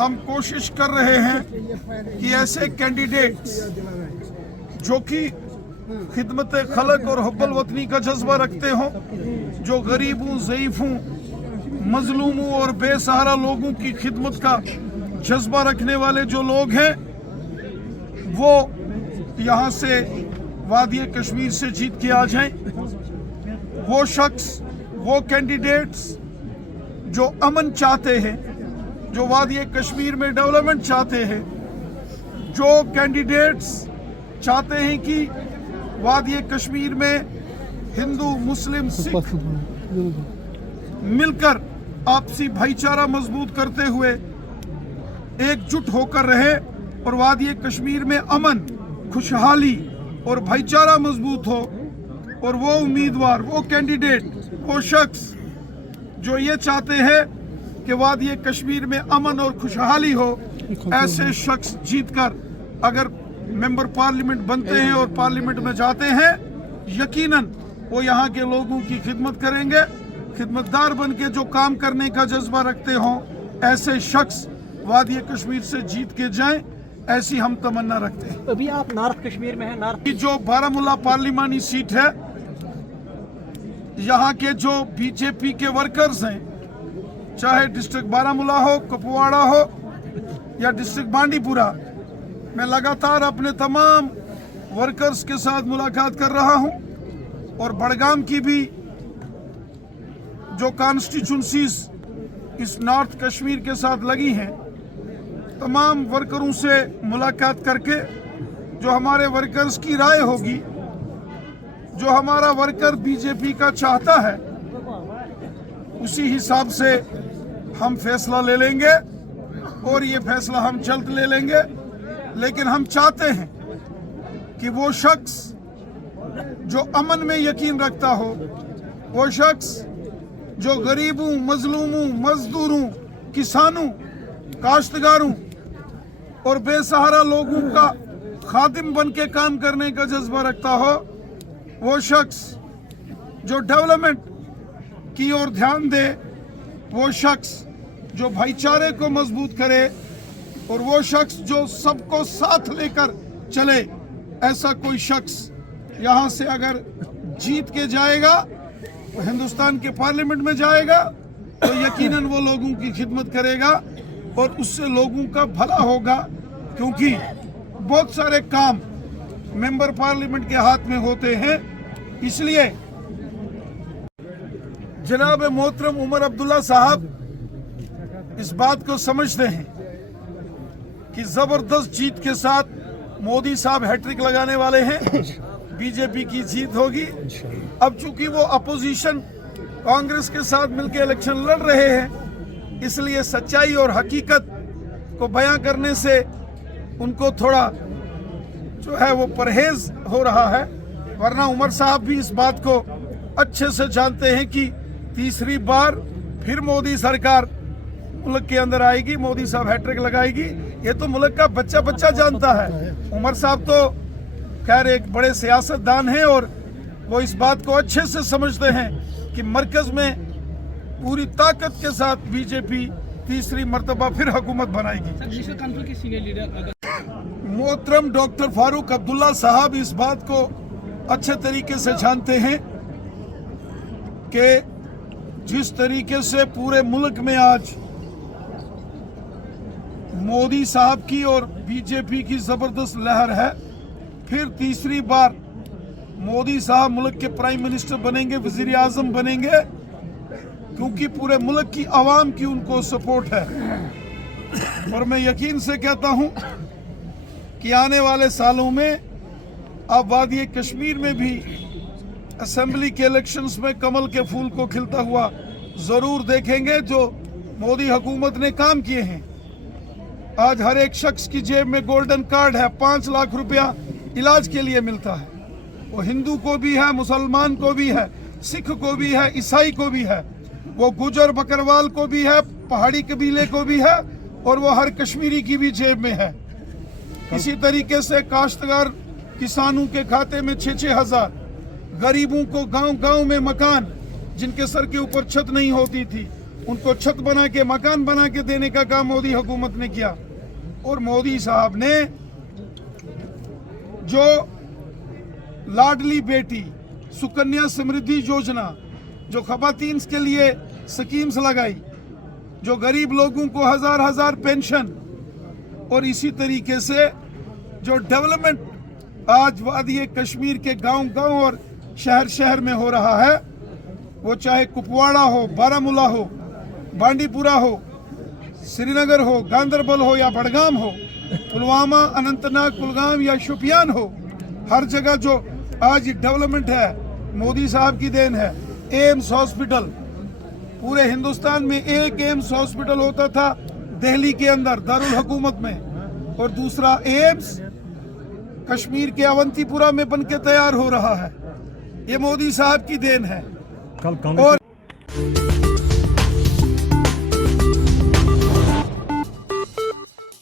हम कोशिश कर रहे हैं कि ऐसे कैंडिडेट्स जो कि खिदमत खलक और हुब्बुल वतनी का जज्बा रखते हों, जो गरीबों, ज़ईफ़ों, मजलूमों और बेसहारा लोगों की खिदमत का जज्बा रखने वाले जो लोग हैं, वो यहाँ से वादी कश्मीर से जीत के आ जाएं। वो शख्स, वो कैंडिडेट्स जो अमन चाहते हैं, जो वादी कश्मीर में डेवलपमेंट चाहते हैं, जो कैंडिडेट्स चाहते हैं कि वादी कश्मीर में हिंदू, मुस्लिम, सिख मिलकर आपसी भाईचारा मजबूत करते हुए एकजुट होकर रहे और वादी कश्मीर में अमन, खुशहाली और भाईचारा मजबूत हो, और वो उम्मीदवार, वो कैंडिडेट, वो शख्स जो ये चाहते हैं कि वादी कश्मीर में अमन और खुशहाली हो, ऐसे शख्स जीतकर अगर मेंबर पार्लियामेंट बनते हैं और पार्लियामेंट में जाते हैं, यकीनन वो यहाँ के लोगों की खिदमत करेंगे। खिदमतदार बन के जो काम करने का जज्बा रखते हों, ऐसे शख्स वादी कश्मीर से जीत के जाएं, ऐसी हम तमन्ना रखते हैं। अभी आप नॉर्थ कश्मीर में हैं। नॉर्थ की जो बारामूला पार्लिमानी सीट है, यहाँ के जो बीजेपी के वर्कर्स हैं, चाहे डिस्ट्रिक्ट बारामूला हो, कुपवाड़ा हो या डिस्ट्रिक्ट बांडीपुरा, मैं लगातार अपने तमाम वर्कर्स के साथ मुलाकात कर रहा हूँ और बड़गाम की भी जो कॉन्स्टिट्यूंसीज इस नॉर्थ कश्मीर के साथ लगी हैं, तमाम वर्करों से मुलाकात करके जो हमारे वर्कर्स की राय होगी, जो हमारा वर्कर बीजेपी का चाहता है, उसी हिसाब से हम फैसला ले लेंगे और ये फैसला हम जल्द ले लेंगे। लेकिन हम चाहते हैं कि वो शख्स जो अमन में यकीन रखता हो, वो शख्स जो गरीबों, मजलूमों, मजदूरों, किसानों, काश्तकारों और बेसहारा लोगों का खादिम बन के काम करने का जज्बा रखता हो, वो शख्स जो डेवलपमेंट की ओर ध्यान दे, वो शख्स जो भाईचारे को मजबूत करे और वो शख्स जो सबको साथ लेकर चले, ऐसा कोई शख्स यहाँ से अगर जीत के जाएगा, तो हिंदुस्तान के पार्लियामेंट में जाएगा, तो यकीनन वो लोगों की खिदमत करेगा और उससे लोगों का भला होगा। क्योंकि बहुत सारे काम मेंबर पार्लियामेंट के हाथ में होते हैं। इसलिए जनाब मोहतरम उमर अब्दुल्ला साहब इस बात को समझते हैं कि जबरदस्त जीत के साथ मोदी साहब हैट्रिक लगाने वाले हैं, बीजेपी की जीत होगी। अब चूंकि वो अपोजिशन कांग्रेस के साथ मिलकर इलेक्शन लड़ रहे हैं, इसलिए सच्चाई और हकीकत को बयां करने से उनको थोड़ा जो है वो परहेज हो रहा है। वरना उमर साहब भी इस बात को अच्छे से जानते हैं कि तीसरी बार फिर मोदी सरकार मुल्क के अंदर आएगी, मोदी साहब हैट्रिक लगाएगी। ये तो मुल्क का बच्चा बच्चा जानता है। उमर साहब तो खैर एक बड़े सियासतदान हैं और वो इस बात को अच्छे से समझते हैं कि मरकज में पूरी ताकत के साथ बीजेपी तीसरी मर्तबा फिर हुकूमत बनाएगी। मोहतरम डॉक्टर फारूक अब्दुल्ला साहब इस बात को अच्छे तरीके से जानते हैं कि जिस तरीके से पूरे मुल्क में आज मोदी साहब की और बीजेपी की जबरदस्त लहर है, फिर तीसरी बार मोदी साहब मुल्क के प्राइम मिनिस्टर बनेंगे, वजीर आजम बनेंगे, क्योंकि पूरे मुल्क की आवाम की उनको सपोर्ट है। और मैं यकीन से कहता हूं कि आने वाले सालों में आप वादी कश्मीर में भी असेंबली के इलेक्शंस में कमल के फूल को खिलता हुआ जरूर देखेंगे, जो मोदी हुकूमत ने काम किए हैं। आज हर एक शख्स की जेब में गोल्डन कार्ड है, 5 लाख रुपया इलाज के लिए मिलता है। वो हिंदू को भी है, मुसलमान को भी है, सिख को भी है, ईसाई को भी है, वो गुजर बकरवाल को भी है, पहाड़ी कबीले को भी है, और वो हर कश्मीरी की भी जेब में है। इसी तरीके से काश्तकार किसानों के खाते में 6-6 हज़ार, गरीबों को गांव-गांव में मकान जिनके सर के ऊपर छत नहीं होती थी उनको छत बना के मकान बना के देने का काम मोदी हुकूमत ने किया। और मोदी साहब ने जो लाडली बेटी सुकन्या समृद्धि योजना, जो खवातीन के लिए स्कीम्स लगाई, जो गरीब लोगों को हजार हजार पेंशन, और इसी तरीके से जो डेवलपमेंट आज वादी कश्मीर के गांव-गांव और शहर में हो रहा है, वो चाहे कुपवाड़ा हो, बारामूला हो, बांडीपुरा हो, श्रीनगर हो, गांदरबल हो या बड़गाम हो, पुलवामा, अनंतनाग, कुलगाम या शोपियान हो, हर जगह जो आज डेवलपमेंट है मोदी साहब की देन है। एम्स हॉस्पिटल, पूरे हिंदुस्तान में एक एम्स हॉस्पिटल होता था दिल्ली के अंदर दारुल हुकूमत में, और दूसरा एम्स कश्मीर के अवंतीपुरा में बनके तैयार हो रहा है। ये मोदी साहब की देन है। और